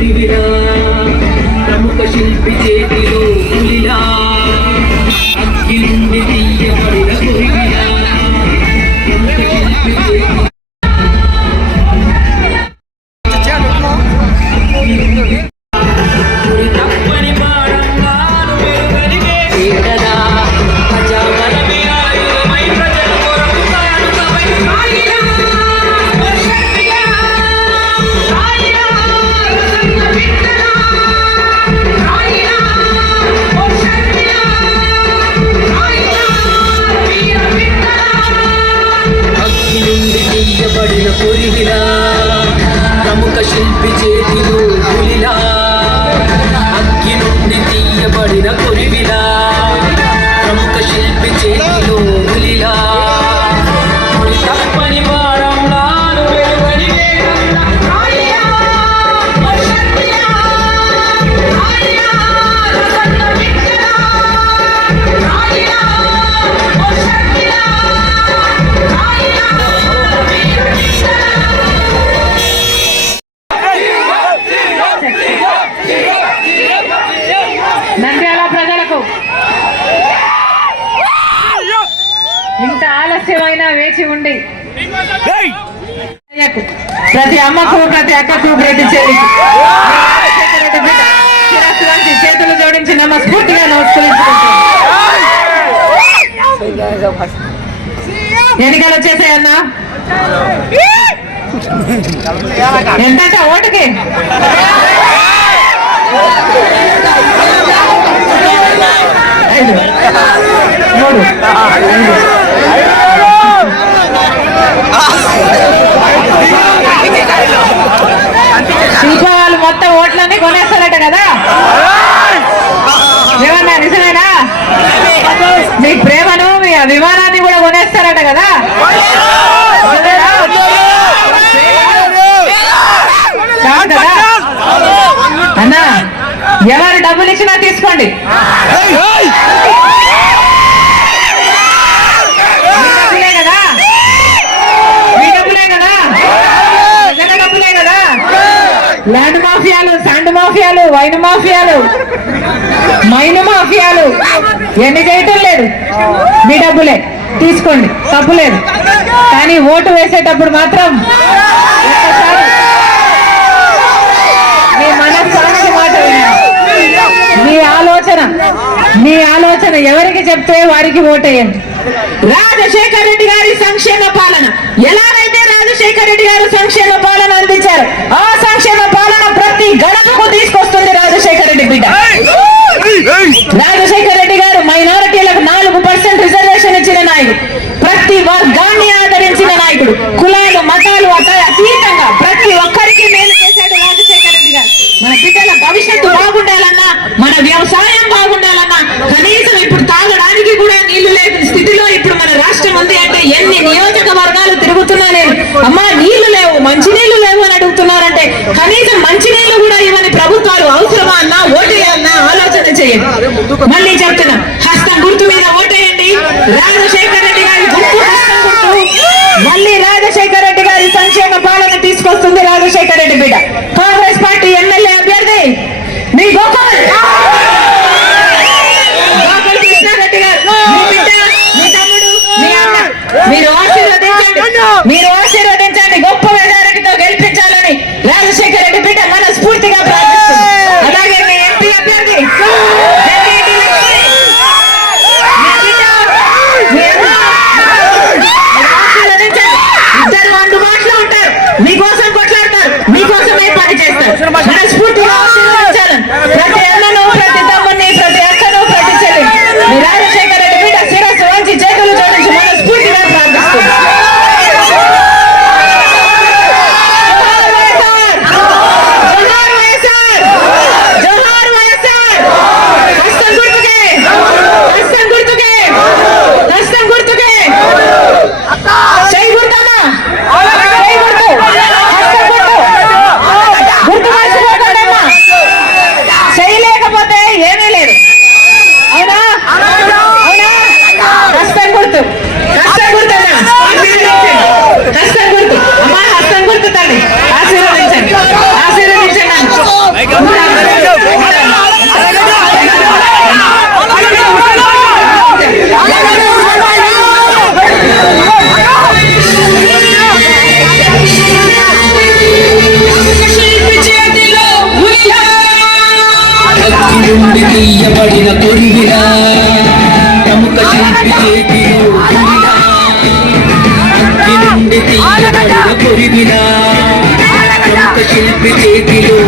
దివిరా ప్రముఖ శిల్పి చేతిలో పురిగిరా ప్రముఖ శిల్పి చేతిలో ఆలస్యమైనా వేచి ఉండి. ప్రతి అమ్మకు ప్రతి అక్కకు ప్రతి చెల్లికి. చేతులు జోడించి నమస్ఫూర్తిగా నమస్కరించుకుంటాం ఎన్నికలు వచ్చేసాయన్నా ఎంతంటే ఓటుకి? మూడు. దీపావళి మొత్తం ఓట్లన్నీ కొనేస్తారట కదా? ఏమన్నా నిజమేనా? మీ ప్రేమను మీ అభిమానాన్ని కూడా కొనేస్తారట కదా? అన్నా ఎవరు డబ్బులు ఇచ్చినా తీసుకోండి. మాఫియాలు వైన మాఫియాలు. మైన మాఫియాలు. ఎన్ని చేయటం లేదు. మీ డబ్బులే. తీసుకోండి. తప్పు లేదు. కానీ ఓటు వేసేటప్పుడు మాత్రం మీ మనస్సాక్షి మాట మీ ఆలోచన మీ ఆలోచన ఎవరికి చెప్తే వారికి ఓటేయండి. రాజశేఖర రెడ్డి గారి సంక్షేమ పాలన. ఎలాగైతే రాజశేఖర రెడ్డి గారు సంక్షేమ అమ్మా నీళ్ళు లేవు మంచినీళ్ళు లేవు అని అడుగుతున్నారంటే కనీసం మంచినీళ్ళు కూడా ఇవ్వని ప్రభుత్వాలు అవసరమా అన్నా ఓటు అన్నా ఆలోచన చేయండి. మళ్ళీ చెప్తున్నా. తీయబడిన శిల్పి చేతిలో.